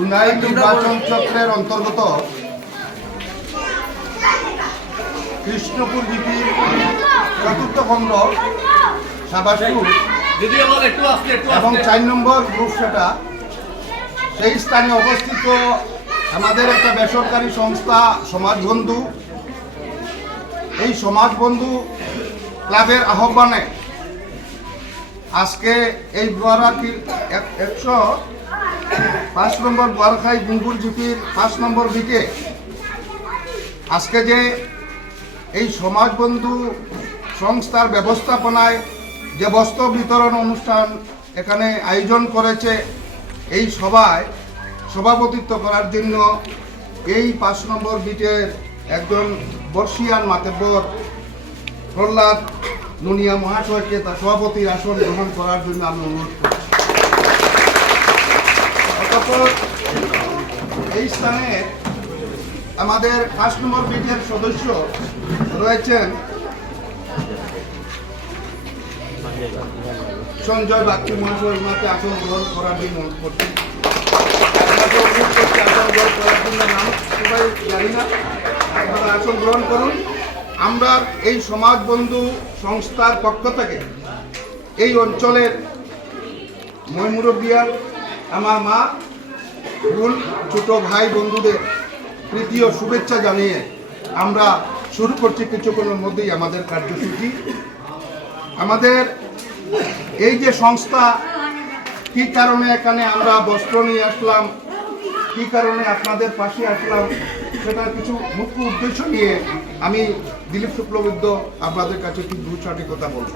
সুনাই নির্বাচন চক্রের অন্তর্গত কৃষ্ণপুর জিপির চতুর্থ খণ্ড সাবাসপুর এবং 4 নম্বর গ্রুপ সেটা সেই স্থানে অবস্থিত আমাদের একটা বেসরকারি সংস্থা সমাজবন্ধু, এই সমাজবন্ধু ক্লাবের আহ্বানে আজকে এই বুয়ারাকি 105 নম্বর বুয়ারখাই গুঙ্গুর জিপির 5 নম্বর দিকে আজকে যে এই সমাজবন্ধু সংস্থার ব্যবস্থাপনায় যে বস্ত্র বিতরণ অনুষ্ঠান এখানে আয়োজন করেছে, এই সভায় সভাপতিত্ব করার জন্য এই 5 নম্বর বিটের একজন বর্ষিয়ান মাতব্বর প্রহ্লাদ নুনিয়া মহাশয়কে তার সভাপতির আসন গ্রহণ করার জন্য আমি অনুরোধ করছি। অতঃপর এই স্থানে আমাদের 5 নম্বর বিটের সদস্য রয়েছেন সঞ্জয় বাগচি মহাশয়, ওনাকে আসন গ্রহণ করার জন্য অনুরোধ করছি। আসন গ্রহণ করার জন্য নাম সবাই জানি না, আপনারা আসন গ্রহণ করুন। আমরা এই সমাজবন্ধু সংস্থার পক্ষ থেকে এই অঞ্চলের ময়মুরব্বিয়ান, আমার মা, বোন, ছোট ভাই বন্ধুদের প্রীতি ও শুভেচ্ছা জানিয়ে আমরা শুরু করছি কিছুক্ষণের মধ্যেই আমাদের কার্যসূচি। আমাদের এই যে সংস্থা, কী কারণে এখানে আমরা বস্ত্র নিয়ে আসলাম, কী কারণে আপনাদের পাশে আসলাম, সেটার কিছু মুখ্য উদ্দেশ্য নিয়ে আমি দিলীপ শুক্লবৈদ্য আপনাদের কাছে কি 2-4টি কথা বলব।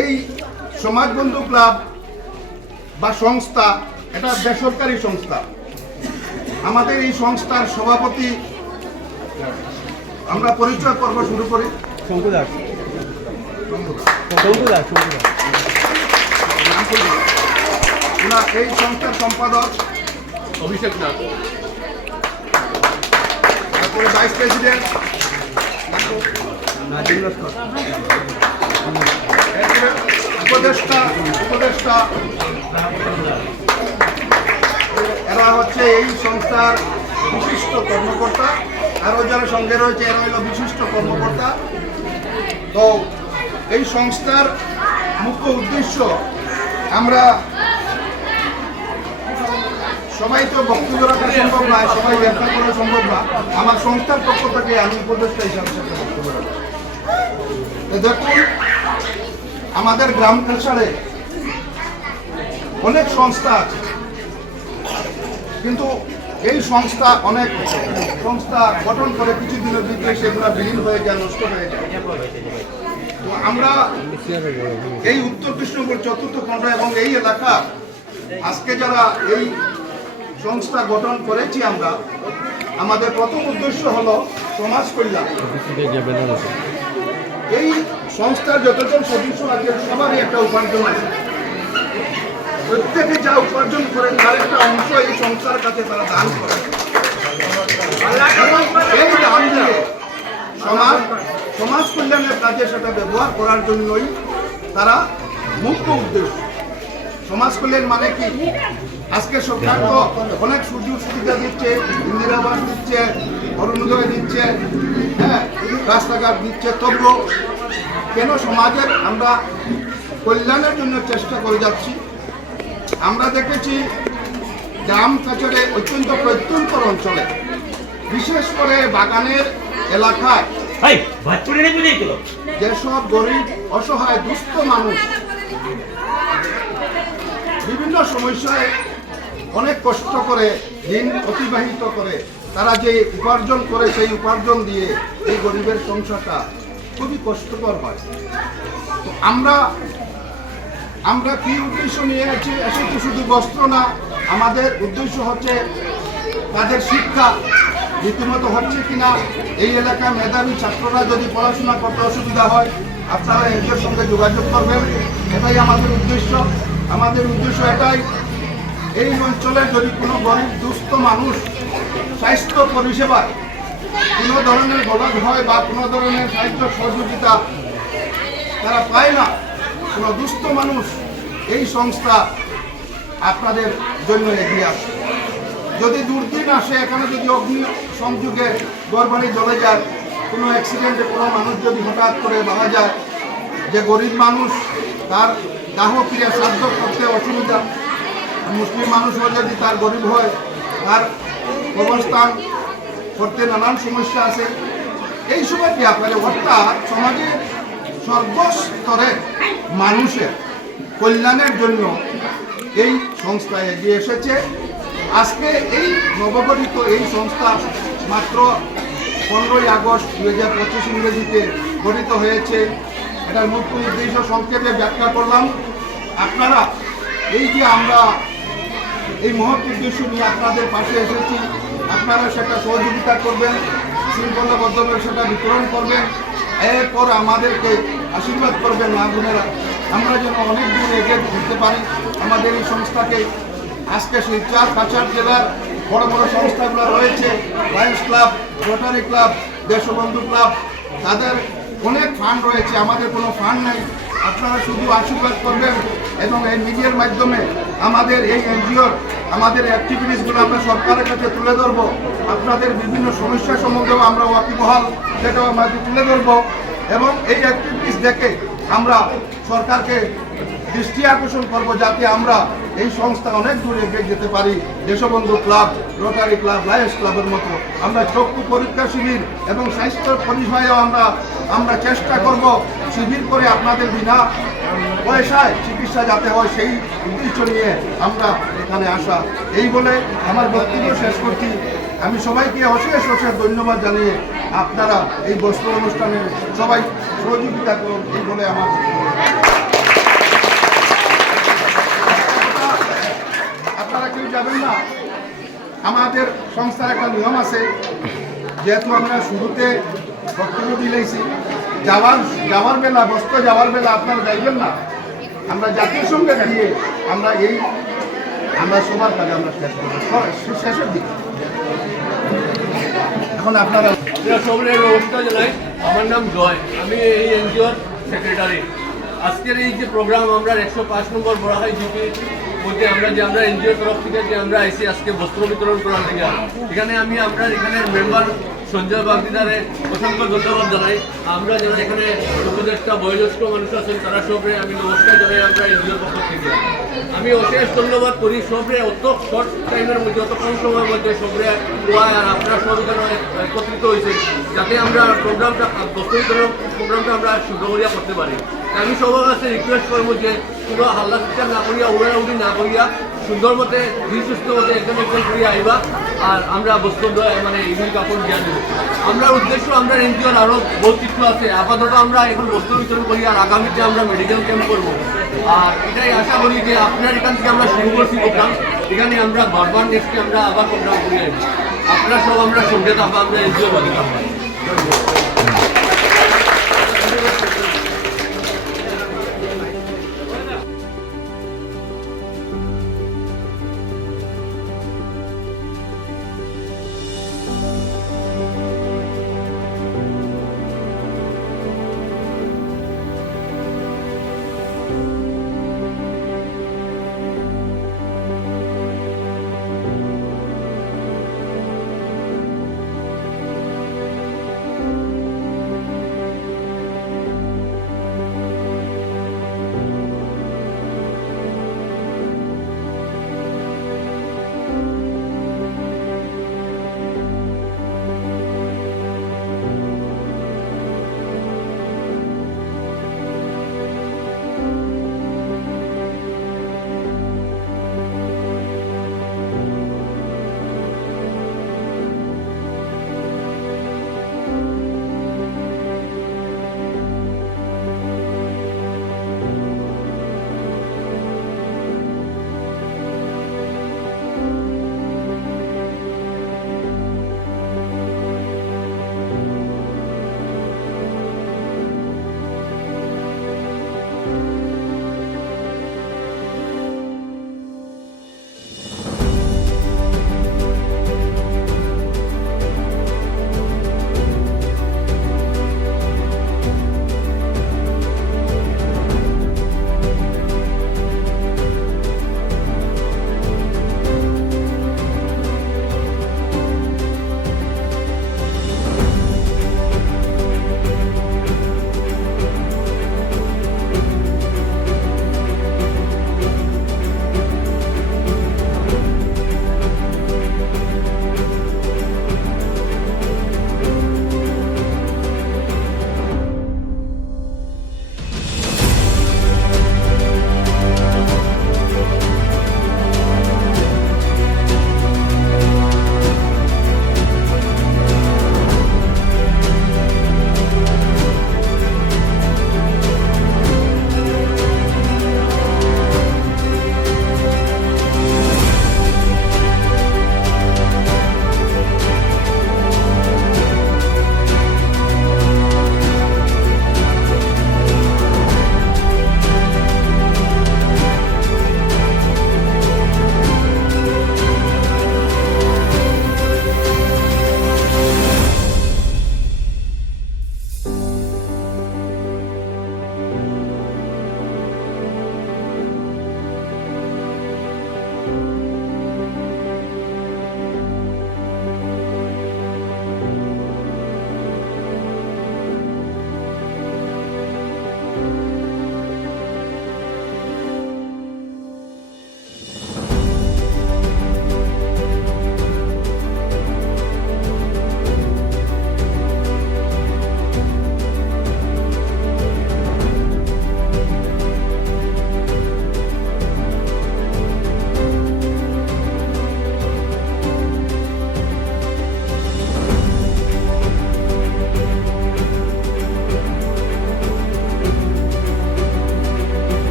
এই সমাজবন্ধু ক্লাব বা সংস্থা এটা বেসরকারি সংস্থা। আমাদের এই সংস্থার সভাপতি, আমরা পরিচয় পর্ব শুরু করি। শঙ্কু দাস। এই সংস্থার সম্পাদক অভিষেক নাথ, তারপরে ভাইস প্রেসিডেন্ট উপদেষ্টা এরা হচ্ছে এই সংস্থার বিশিষ্ট কর্মকর্তা। আরও যারা সঙ্গে রয়েছে এরা হলো বিশিষ্ট কর্মকর্তা। তো এই সংস্থার মুখ্য উদ্দেশ্য, আমরা সবাই তো বক্তব্য রাখা সম্ভব না, সবাই ব্যাখ্যা করা সম্ভব না। আমার সংস্থার পক্ষ থেকে আমি উপদেষ্টা হিসাবে বক্তব্য রাখব। দেখুন, আমাদের গ্রাম কালচারে অনেক সংস্থা আছে, কিন্তু এই সংস্থা অনেক সংস্থা গঠন করে কিছুদিনের ভিতরে সেগুলো বিলীন হয়ে যায়, নষ্ট হয়ে যায়। তো আমরা এই উত্তর কৃষ্ণপুর চতুর্থ খণ্ড এবং এই এলাকা আজকে যারা এই সংস্থা গঠন করেছি, আমরা আমাদের প্রথম উদ্দেশ্য হলো সমাজ কল্যাণ। এই সংস্থার যতজন সদস্য আছে সবারই একটা উপার্জন আছে। প্রত্যেকে যা উপার্জন করেন তার একটা অংশ এই সংস্থার কাছে তারা দান করে। এই দান দিয়ে সমাজ কল্যাণের কাজে সেটা ব্যবহার করার জন্যই তারা মুখ্য উদ্দেশ্য। সমাজ কল্যাণ মানে কি? আজকে সরকার তো অনেক সুযোগ সুবিধা দিচ্ছে, ইন্দিরা আবাস দিচ্ছে, অরুণোদয় দিচ্ছে, হ্যাঁ, রাস্তাঘাট দিচ্ছে, তবুও কেন সমাজের আমরা কল্যাণের জন্য চেষ্টা করে যাচ্ছি? আমরা দেখেছি গ্রাম কাছাড়ে অত্যন্ত প্রত্যন্তর অঞ্চলে, বিশেষ করে বাগানের এলাকায় যেসব গরিব অসহায় দুস্থ মানুষ বিভিন্ন সমস্যায় অনেক কষ্ট করে দিন অতিবাহিত করে, তারা যে উপার্জন করে সেই উপার্জন দিয়ে এই গরিবের সংসারটা খুবই কষ্টকর হয়। তো আমরা কি উদ্দেশ্য নিয়ে এসেছি? শুধু বস্ত্র না, আমাদের উদ্দেশ্য হচ্ছে তাদের শিক্ষা রীতিমতো হচ্ছে কিনা, এই এলাকার মেধাবী ছাত্ররা যদি পড়াশোনা করতে অসুবিধা হয় আপনারা এদের সঙ্গে যোগাযোগ করবেন। এটাই আমাদের উদ্দেশ্য। আমাদের উদ্দেশ্য এটাই, এই অঞ্চলে যদি কোনো গরিব দুস্থ মানুষ স্বাস্থ্য পরিষেবায় কোনো ধরনের গলদ হয় বা কোনো ধরনের সাহায্য সহযোগিতা তারা পায় না, কোনো দুস্থ মানুষ, এই সংস্থা আপনাদের জন্য এগিয়ে আসে। যদি দুর্দিন আসে, এখানে যদি অগ্নি সংযোগে ঘরবাড়ি জ্বলে যায়, কোনো অ্যাক্সিডেন্টে কোনো মানুষ যদি হঠাৎ করে মারা যায়, যে গরিব মানুষ তার দাহ ক্রিয়া শ্রাদ্ধ করতে অসুবিধা, মুসলিম মানুষও যদি তার গরিব হয় তার অবস্থান করতে নানান সমস্যা আছে, এই সময় কি আপনারা অর্থাৎ সমাজের সর্বস্তরের মানুষের কল্যাণের জন্য এই সংস্থা এগিয়ে এসেছে। আজকে এই নবগঠিত এই সংস্থা মাত্র 15ই আগস্ট 2025 ইংরেজিতে গঠিত হয়েছে। এটার মুখ্য উদ্দেশ্য সংক্ষেপে ব্যাখ্যা করলাম। আপনারা এই যে আমরা এই মহৎ উদ্দেশ্য নিয়ে আপনাদের পাশে এসেছি, আপনারা সেটা সহযোগিতা করবেন, শৃঙ্খলাবদ্ধভাবে সেটা বিতরণ করবেন, এরপর আমাদেরকে আশীর্বাদ করবেন মা বোনেরা, আমরা যেন অনেক দূর এগিয়ে দিতে পারি আমাদের এই সংস্থাকে। আজকে শিলচর কাছাড় জেলার বড় বড় সংস্থাগুলো রয়েছে, Lions club, rotary club, Deshbandhu club, তাদের অনেক ফান্ড রয়েছে, আমাদের কোনো ফান্ড নেই। আপনারা শুধু আশীর্বাদ করবেন এবং এই মিডিয়ার মাধ্যমে আমাদের এই এনজিওর আমাদের অ্যাক্টিভিটিসগুলো আমরা সরকারের কাছে তুলে ধরবো। আপনাদের বিভিন্ন সমস্যা সম্বন্ধেও আমরা ওয়াকিবহাল, সেটাও আমরা তুলে ধরবো এবং এই অ্যাক্টিভিটিস দেখে আমরা সরকারকে দৃষ্টি আকর্ষণ করবো যাতে আমরা এই সংস্থা অনেক দূর এগিয়ে যেতে পারি। Deshbandhu club, rotary club, Lions ক্লাবের মতো আমরা চক্ষু পরীক্ষা শিবির এবং স্বাস্থ্য পরিষেবায়ও আমরা চেষ্টা করব শিবির করে আপনাদের বিনা পয়সায় চিকিৎসা যাতে হয় সেই উদ্দেশ্য নিয়ে আমরা এখানে আসা। এই বলে আমার বক্তব্য শেষ করছি। আমি সবাইকে অশেষ ধন্যবাদ জানিয়ে আপনারা এই বস্ত্র অনুষ্ঠানে সবাই সহযোগিতা করুন, এই বলে আমার আপনারা কেউ যাবেন না। আমাদের সংস্থার একটা নিয়ম আছে, যেহেতু আমরা শুরুতে বক্তব্য দিলেছি, যাওয়ার বেলা বস্ত্র যাওয়ার বেলা আপনারা যাইবেন না। আমরা জাতির সঙ্গে দিয়ে আমরা সবার কাজে আমরা শেষ করবো শেষের দিকে। এখন আপনারা সবাই নমস্কার জানাই। আমার নাম জয়, আমি এই এনজিওর সেক্রেটারি। আজকের এই যে প্রোগ্রাম আমরা 105 নম্বর বড়াহাই জিপির মধ্যে আমরা এনজিওর তরফ থেকে যে আমরা আইসি আজকে বস্ত্র বিতরণ করার থেকে, এখানে আমরা এখানের মেম্বার সঞ্জয় বাগদিদারে অসংখ্য ধন্যবাদ জানাই। আমরা যারা এখানে উপদেষ্টা বয়োজ্যেষ্ঠ মানুষ আছেন তারা সবরে আমি নমস্কার জানাই। আমরা এনজিওর পক্ষ থেকে আমি অশেষ ধন্যবাদ করি সবরে, অত শর্ট টাইমের মধ্যে, অত কম সময়ের মধ্যে সবরে আর আপনারা সব এখানে একত্রিত হয়েছে যাতে আমরা প্রোগ্রামটা বস্ত্র বিতরণ প্রোগ্রামটা আমরা সুন্দরিয়া করতে পারি। আমি সবার কাছে রিকোয়েস্ট করবো যে কোনো হাল্লা চিৎকার না করিয়া, উড়াউড়ি না করিয়া, সুন্দর মতে ধীর সুস্থ মতে একদম করিয়া আইবা আর আমরা বস্ত্র মানে ইভিল কাপড় দিয়া দেবো। আমরা উদ্দেশ্য আমরা এনজিওর আরও বহুত কিছু আছে। আপাতত আমরা এখন বস্ত্র বিতরণ করি আর আগামীতে আমরা মেডিকেল ক্যাম্প করবো। আর এটাই আশা করি যে আপনার এখান থেকে আমরা শুরু করছি প্রোগ্রাম, এখানে আমরা বারবার নেক্সটে আমরা আবার প্রোগ্রাম করি। আপনারা সব আমরা সঙ্গে থাকবো, আমরা এনজিওর বাদী থাকবো।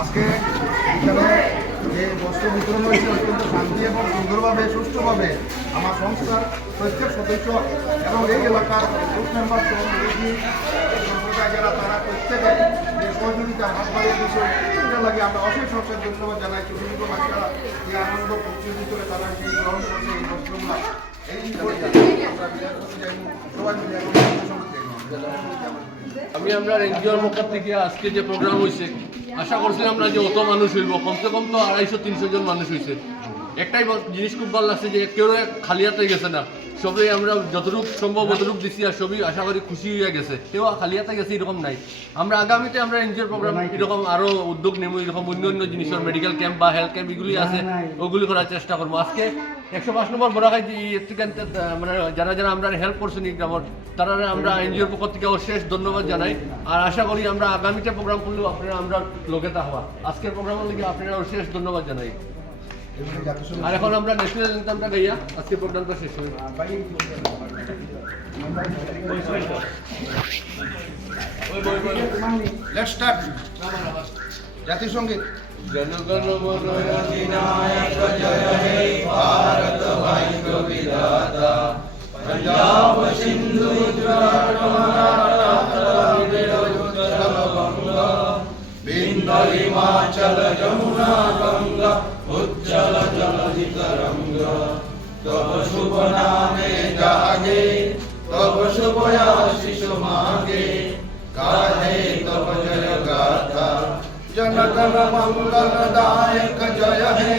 আজকে এখানে যে বস্ত্র বিতরণ হয়েছে অত্যন্ত শান্তি এবং সুন্দরভাবে সুষ্ঠুভাবে আমার সংস্থার প্রত্যেক সদস্য এবং এই এলাকার গ্রুপ মেম্বার সম্প্রদায় যারা তারা প্রত্যেকে সহযোগিতা হাত বাড়িয়ে দিয়েছে, এটা লাগে আমরা অশেষ ধন্যবাদ জানাই। ছোট ছোট বাচ্চারা যে আনন্দ প্রতিযোগী করে তারা সেই গ্রহণ করছে এই বস্ত্রগুলা এই আমরা বিরাট করতে যাইব সবাই মিলে এখন আমরা এনজিওর পক্ষ থেকে আজকে যে প্রোগ্রাম হয়েছে আশা করছিলাম না যে অত মানুষ হইব, কমসে কম তো 250-300 জন মানুষ হয়েছে। একটাই জিনিস খুব ভালো লাগছে যে কেউ খালি হাতে গেছে না, সবাই আমরা যতটুকু সম্ভব অতটুকু দিচ্ছি আর সবই আশা করি খুশি হয়ে গেছে, কেউ খালি হাতে গেছে এরকম নাই। আমরা আগামীতে আমরা এনজিওর প্রোগ্রাম এরকম আরও উদ্যোগ নেব, এরকম অন্য অন্য জিনিসের মেডিকেল ক্যাম্প বা হেলথ ক্যাম্প এগুলি আছে ওগুলি করার চেষ্টা করবো। আজকে 105 নম্বর বড়াখাই মানে যারা যারা আমরা হেল্প করছেন এই গ্রামের তারা আমরা এনজিওর পক্ষ থেকে অশেষ ধন্যবাদ জানাই। আর আশা করি আমরা আগামীতে প্রোগ্রাম করলেও আপনারা আমরা লোকে থাকবা। আজকের প্রোগ্রামের লিগে আপনারা অশেষ ধন্যবাদ জানাই। আর এখন আমরা ন্যাশনাল অ্যান্থেমটা গাইয়া আজকে প্রোগ্রামটা শেষ হই। লেটস স্টার্ট জাতীয় সঙ্গীত। জনগণ মন অধিনায়ক জয় হে ভারত ভাগ্য বিধাতা, पंजाब सिंधु गुजरात मराठा उत्कल बंगा, विंध्य हिमाचल यमुना गंगा, उज्जल जलधि तरंगा। तब शुभ नामे जागे, तब शुभ आशीष मांगे, गाहे तब जय गाथा। जनगण मंगलदायक जय हे